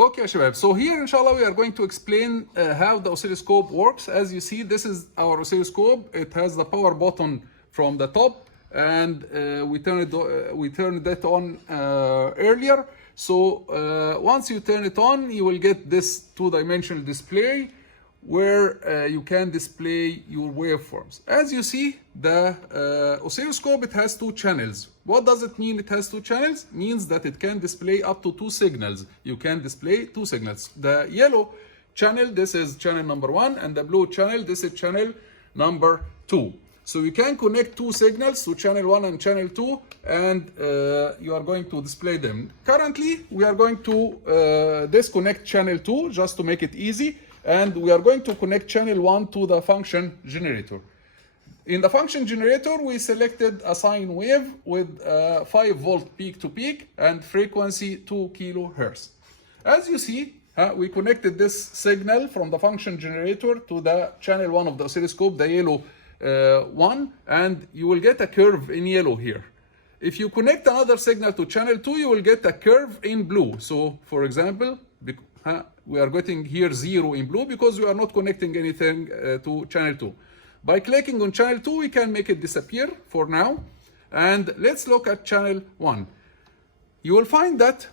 Okay, Shabab. So here, inshallah, we are going to explain how the oscilloscope works. As you see, this is our oscilloscope. It has the power button from the top, and we turned that on earlier. So once you turn it on, you will get this two-dimensional display where you can display your waveforms. As you see, the oscilloscope, it has two channels. What does it mean it has two channels? It means that it can display up to two signals. You can display two signals. The yellow channel, this is channel number 1, and the blue channel, this is channel number 2. So you can connect two signals to channel 1 and channel 2, and you are going to display them. Currently, we are going to disconnect channel 2 just to make it easy, and we are going to connect channel 1 to the function generator. In the function generator, we selected a sine wave with 5 volt peak to peak and frequency 2 kilohertz. As you see, we connected this signal from the function generator to the channel 1 of the oscilloscope, the yellow one, and you will get a curve in yellow here. If you connect another signal to channel 2, you will get a curve in blue. So, for example, we are getting here 0 in blue because we are not connecting anything to channel 2. By clicking on channel 2, we can make it disappear for now. And let's look at channel 1. You will find that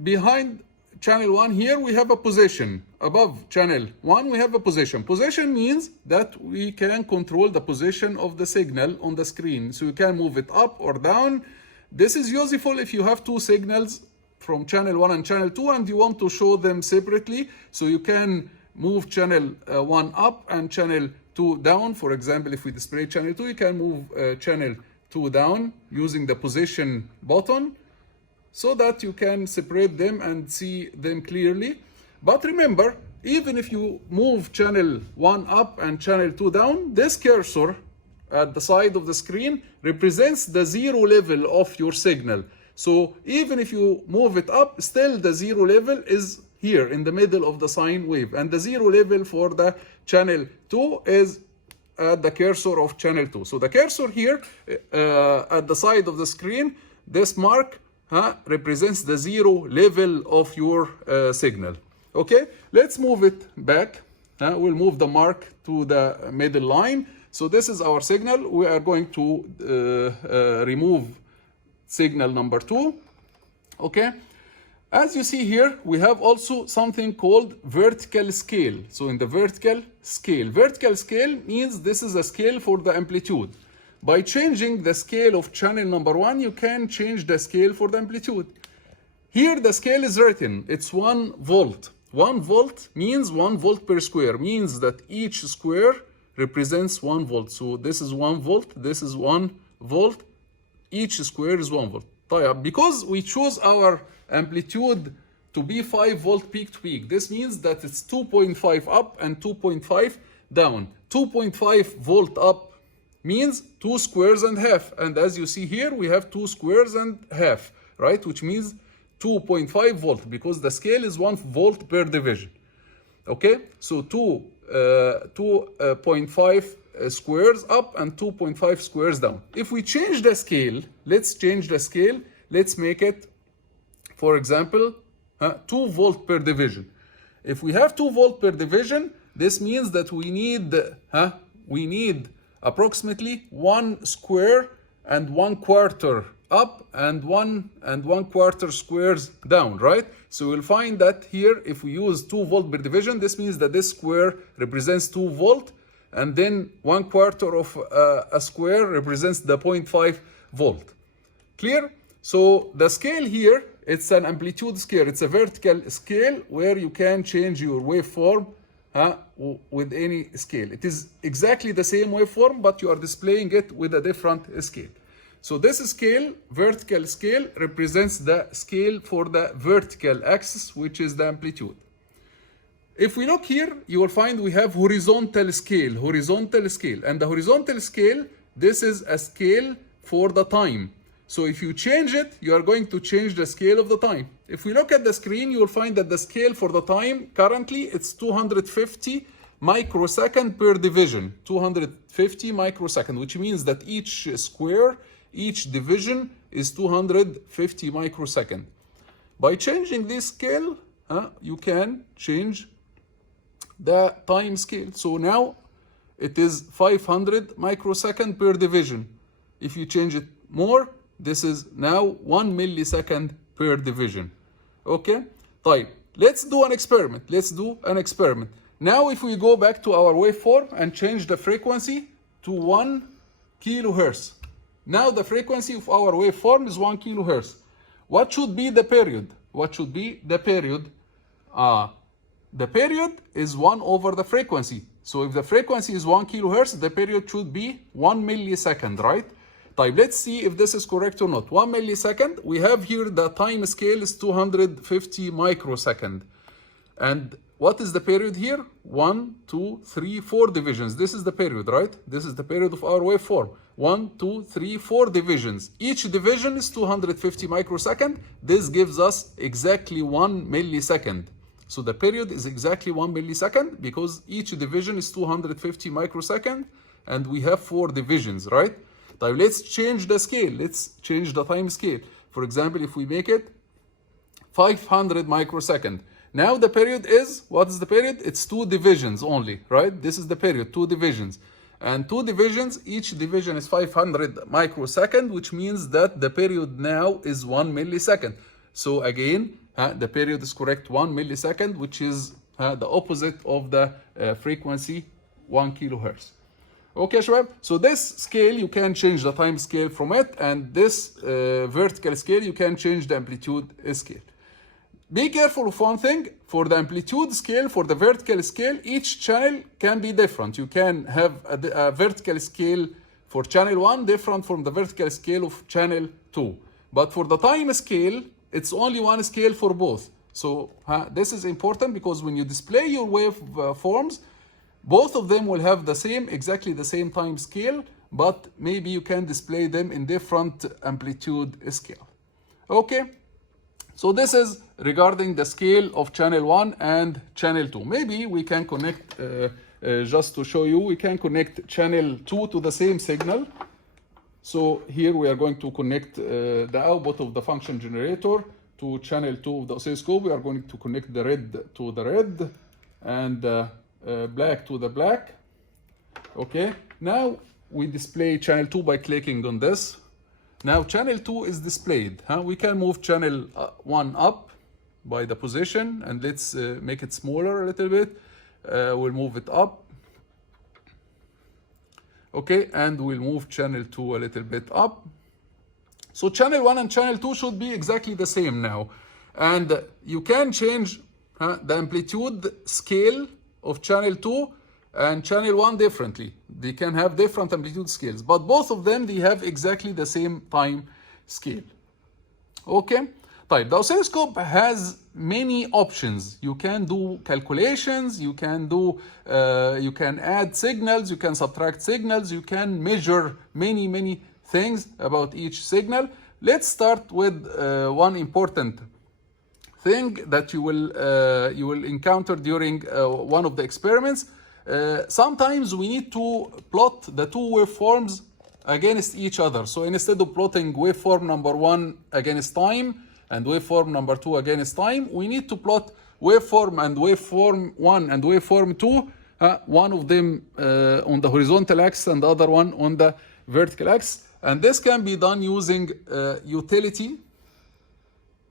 behind channel 1 here, we have a position. Above channel 1, we have a position. Position means that we can control the position of the signal on the screen. So you can move it up or down. This is useful if you have two signals from channel 1 and channel 2 and you want to show them separately. So you can move channel 1 up and channel 2 down. For example, if we display channel 2, you can move channel 2 down using the position button so that you can separate them and see them clearly. But remember, even if you move channel 1 up and channel 2 down, this cursor at the side of the screen represents the 0 level of your signal. So even if you move it up, still the 0 level is here in the middle of the sine wave. And the 0 level for the channel 2 is at the cursor of channel 2. So the cursor here at the side of the screen, this mark represents the 0 level of your signal. Okay, let's move it back. We'll move the mark to the middle line. So this is our signal. We are going to remove signal number 2. Okay, as you see here, we have also something called vertical scale. So in the vertical scale means this is a scale for the amplitude. By changing the scale of channel number 1, you can change the scale for the amplitude. Here the scale is written, it's 1 volt. 1 volt means 1 volt per square, means that each square represents 1 volt. So this is 1 volt, this is 1 volt, each square is 1 volt. Because we choose our amplitude to be 5 volt peak to peak, this means that it's 2.5 up and 2.5 down. 2.5 volt up means 2 squares and half. And as you see here, we have 2 squares and half, right? Which means 2.5 volt because the scale is 1 volt per division. Okay, so 2.5 squares up and 2.5 squares down. If we change the scale, let's change the scale. Let's make it, for example, 2 volt per division. If we have 2 volt per division, this means that we need approximately 1 square and 1 quarter up and 1 quarter squares down, right? So we'll find that here, if we use 2 volt per division, this means that this square represents 2 volt, and then 1 quarter of a square represents the 0.5 volt. Clear? So the scale here, it's an amplitude scale. It's a vertical scale where you can change your waveform with any scale. It is exactly the same waveform, but you are displaying it with a different scale. So this scale, vertical scale, represents the scale for the vertical axis, which is the amplitude. If we look here, you will find we have horizontal scale. And the horizontal scale, this is a scale for the time. So if you change it, you are going to change the scale of the time. If we look at the screen, you will find that the scale for the time, currently, it's 250 microsecond per division. 250 microsecond, which means that each square, each division is 250 microsecond. By changing this scale, you can change the time scale. So now it is 500 microsecond per division. If you change it more, this is now 1 millisecond per division. Okay? طيب, let's do an experiment. Now if we go back to our waveform and change the frequency to 1 kilohertz. Now the frequency of our waveform is 1 kilohertz. What should be the period? The period is 1 over the frequency. So if the frequency is 1 kilohertz, the period should be 1 millisecond, right? طيب, let's see if this is correct or not. 1 millisecond, we have here the time scale is 250 microsecond. And what is the period here? 1, 2, 3, 4 divisions. This is the period, right? This is the period of our waveform. 1, 2, 3, 4 divisions. Each division is 250 microsecond. This gives us exactly 1 millisecond. So the period is exactly 1 millisecond because each division is 250 microsecond and we have 4 divisions, right? Now let's change the scale. Let's change the time scale. For example, if we make it 500 microsecond. Now the period is, what is the period? It's 2 divisions only, right? This is the period, 2 divisions. And 2 divisions, each division is 500 microsecond, which means that the period now is 1 millisecond. So again, the period is correct, 1 millisecond, which is the opposite of the frequency 1 kilohertz. Okay, شباب? So this scale, you can change the time scale from it, and this vertical scale, you can change the amplitude scale. Be careful of one thing. For the amplitude scale, for the vertical scale, each channel can be different. You can have a vertical scale for channel 1 different from the vertical scale of channel 2. But for the time scale, it's only one scale for both. So this is important because when you display your waveforms, both of them will have the same, exactly the same time scale, but maybe you can display them in different amplitude scale. Okay? So this is regarding the scale of channel 1 and channel 2. Maybe we can connect, just to show you, we can connect channel 2 to the same signal. So here we are going to connect the output of the function generator to channel 2 of the oscilloscope. We are going to connect the red to the red and black to the black. Okay, now we display channel 2 by clicking on this. Now channel 2 is displayed. We can move channel 1 up by the position, and let's make it smaller a little bit. We'll move it up. Okay, and we'll move channel 2 a little bit up. So channel 1 and channel 2 should be exactly the same now. And you can change the amplitude scale of channel 2 and channel 1 differently. They can have different amplitude scales, but both of them, they have exactly the same time scale. Okay? The oscilloscope has many options. You can do calculations, you can add signals, you can subtract signals, you can measure many things about each signal. Let's start with one important thing that you will encounter during one of the experiments. Sometimes we need to plot the two waveforms against each other. So instead of plotting waveform number 1 against time and waveform number 2 against time, we need to plot waveform and waveform 1 and waveform 2, one of them on the horizontal axis and the other one on the vertical axis. And this can be done using utility.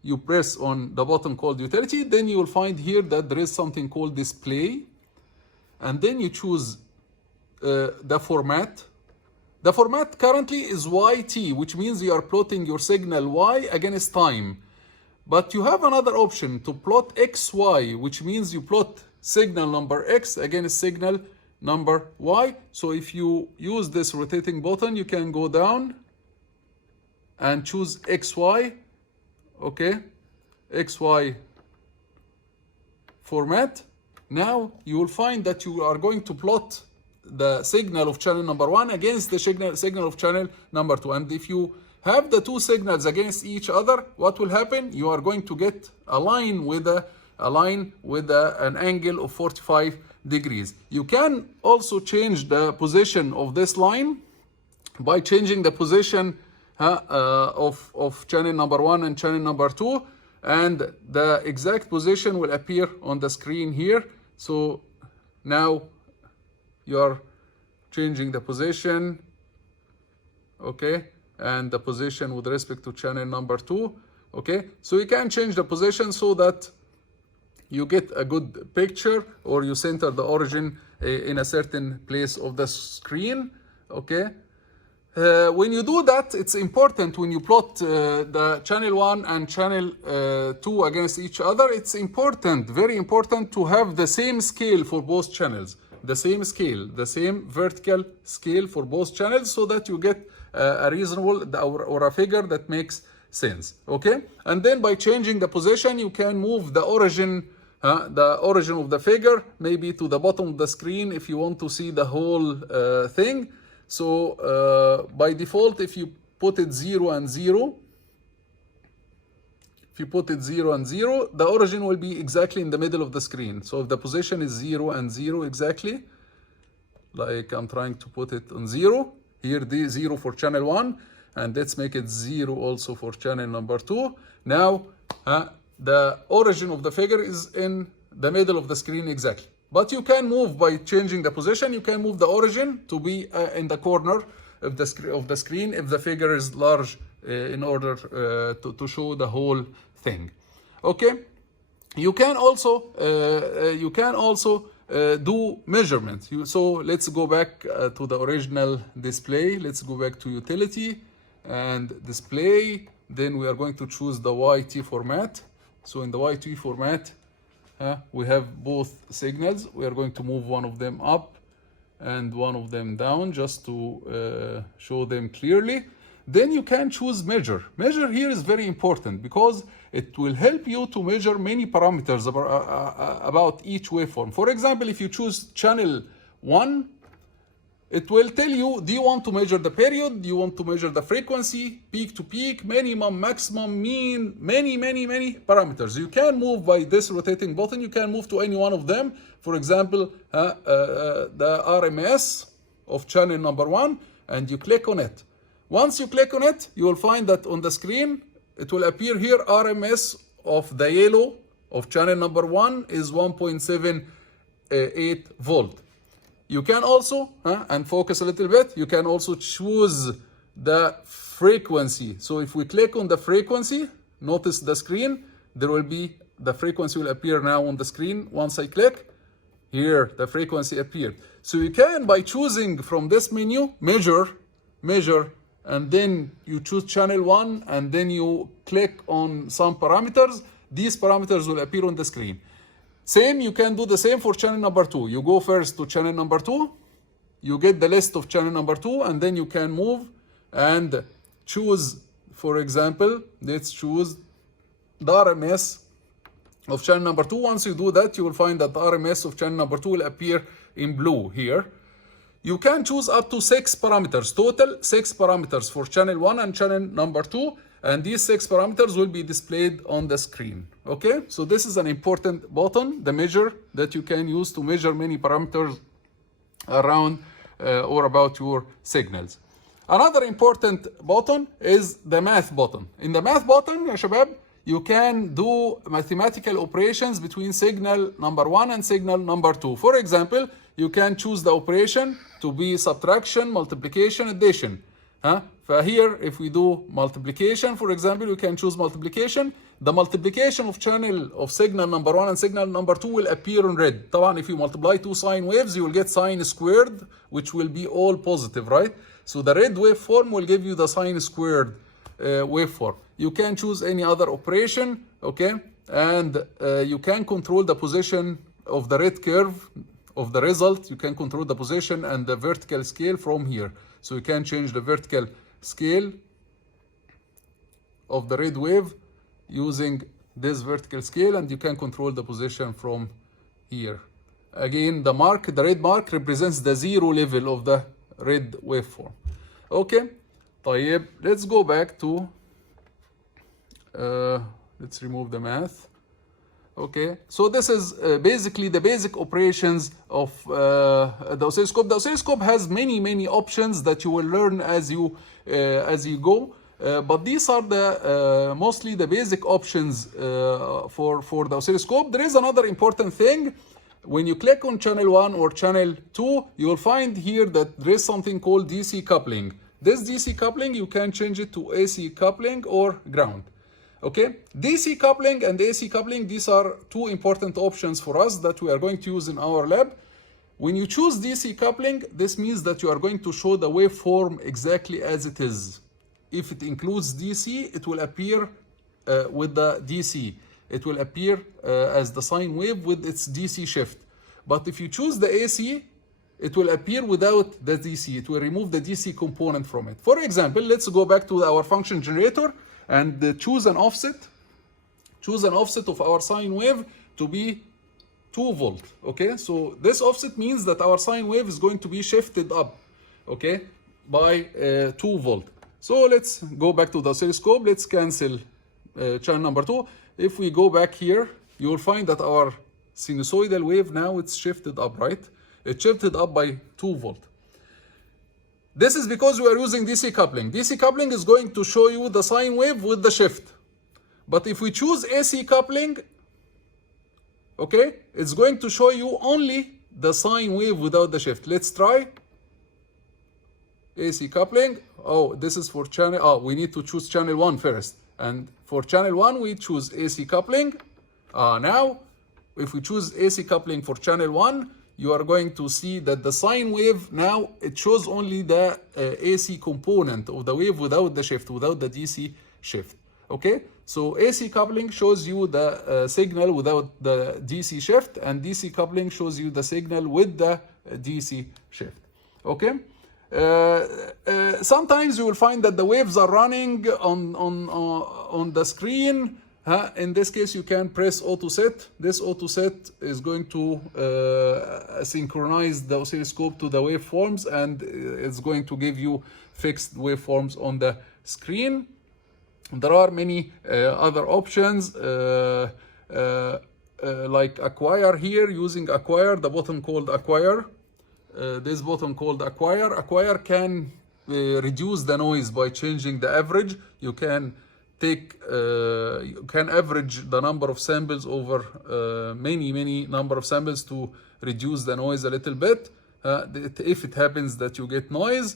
You press on the button called utility, then you will find here that there is something called display. And then you choose the format. The format currently is YT, which means you are plotting your signal Y against time. But you have another option to plot XY, which means you plot signal number X against signal number Y. So if you use this rotating button, you can go down and choose XY. Okay, XY format. Now you will find that you are going to plot the signal of channel number 1 against the signal of channel number 2. And if you have the two signals against each other, what will happen? You are going to get a line with an angle of 45 degrees. You can also change the position of this line by changing the position of channel number 1 and channel number 2. and the exact position will appear on the screen here. So now you are changing the position, okay, and the position with respect to channel number 2, okay. So you can change the position so that you get a good picture, or you center the origin in a certain place of the screen, okay. When you do that, it's important when you plot the channel 1 and channel 2 against each other, it's important, very important, to have the same scale for both channels, the same scale, the same vertical scale for both channels, so that you get a reasonable or a figure that makes sense, okay. And then by changing the position, you can move the origin of the figure maybe to the bottom of the screen if you want to see the whole thing. So by default, if you put it 0 and 0, the origin will be exactly in the middle of the screen. So if the position is 0 and 0 exactly, like I'm trying to put it on 0, here the 0 for channel 1, and let's make it 0 also for channel number 2. Now the origin of the figure is in the middle of the screen exactly. But you can move, by changing the position, you can move the origin to be in the corner of the screen if the figure is large, in order to show the whole thing. Okay. You can also do measurements. So let's go back to the original display. Let's go back to utility and display. Then we are going to choose the YT format. So in the YT format, we have both signals. We are going to move one of them up and one of them down, just to show them clearly. Then you can choose measure. Measure here is very important because it will help you to measure many parameters about each waveform. For example, if you choose channel 1, it will tell you, do you want to measure the period? Do you want to measure the frequency, peak to peak, minimum, maximum, mean, many parameters. You can move by this rotating button. You can move to any one of them. For example, the RMS of channel number 1, and you click on it. Once you click on it, you will find that on the screen, it will appear here, RMS of the yellow of channel number 1 is 1.78 volt. You can also, and focus a little bit, you can also choose the frequency. So if we click on the frequency, notice the screen, there will be, the frequency will appear now on the screen. Once I click, here the frequency appeared. So you can, by choosing from this menu, measure, and then you choose channel 1, and then you click on some parameters, these parameters will appear on the screen. Same, you can do the same for channel number 2. You go first to channel number 2, you get the list of channel number 2, and then you can move and choose, for example, let's choose the RMS of channel number 2. Once you do that, you will find that the RMS of channel number 2 will appear in blue here. You can choose up to 6 parameters, total 6 parameters for channel 1 and channel number 2. And these 6 parameters will be displayed on the screen. Okay, so this is an important button, the measure, that you can use to measure many parameters around or about your signals. Another important button is the math button. In the math button, ya shabab, you can do mathematical operations between signal number 1 and signal number 2. For example, you can choose the operation to be subtraction, multiplication, addition. Here, if we do multiplication, for example, you can choose multiplication. The multiplication of channel of signal number 1 and signal number 2 will appear in red. طبعا, if you multiply 2 sine waves, you will get sine squared, which will be all positive, right? So the red waveform will give you the sine squared waveform. You can choose any other operation, okay? And you can control the position of the red curve of the result. You can control the position and the vertical scale from here. So you can change the vertical scale of the red wave using this vertical scale, and you can control the position from here. Again, the red mark represents the 0 level of the red waveform. Okay, طيب, let's go back to, let's remove the math. Okay, so this is basically the basic operations of the oscilloscope. The oscilloscope has many options that you will learn as you go. But these are the mostly the basic options for the oscilloscope. There is another important thing. When you click on channel 1 or channel 2, you will find here that there is something called DC coupling. This DC coupling, you can change it to AC coupling or ground. Okay, DC coupling and AC coupling, these are two important options for us that we are going to use in our lab. When you choose DC coupling, this means that you are going to show the waveform exactly as it is. If it includes DC, it will appear with the DC. It will appear as the sine wave with its DC shift. But if you choose the AC, it will appear without the DC. It will remove the DC component from it. For example, let's go back to our function generator and choose an offset. Choose an offset of our sine wave to be 2 volt. Okay, so this offset means that our sine wave is going to be shifted up, okay, by 2 volt. So let's go back to the oscilloscope. Let's cancel channel number 2. If we go back here, you will find that our sinusoidal wave now it's shifted up, right? It shifted up by 2 volt. This is because we are using DC coupling. DC coupling is going to show you the sine wave with the shift. But if we choose AC coupling, okay, it's going to show you only the sine wave without the shift. Let's try AC coupling. Oh, this is for channel, oh, we need to choose channel 1 first. And for channel 1, we choose AC coupling. Now, if we choose AC coupling for channel 1, you are going to see that the sine wave now, it shows only the AC component of the wave without the shift, without the DC shift. Okay, so AC coupling shows you the signal without the DC shift, and DC coupling shows you the signal with the DC shift. Okay, sometimes you will find that the waves are running on the screen. In this case, you can press auto set. This auto set is going to synchronize the oscilloscope to the waveforms, and it's going to give you fixed waveforms on the screen. There are many other options like acquire here, using acquire, the button called acquire. This button called acquire. Acquire can reduce the noise by changing the average. You can you can average the number of samples over many number of samples to reduce the noise a little bit if it happens that you get noise.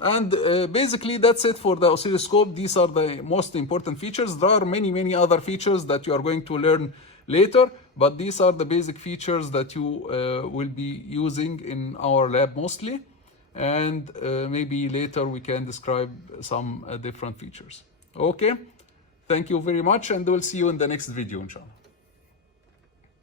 And basically that's it for the oscilloscope. These are the most important features. There are many other features that you are going to learn later, but these are the basic features that you will be using in our lab mostly, and maybe later we can describe some different features. Okay, thank you very much, and we'll see you in the next video, inshallah.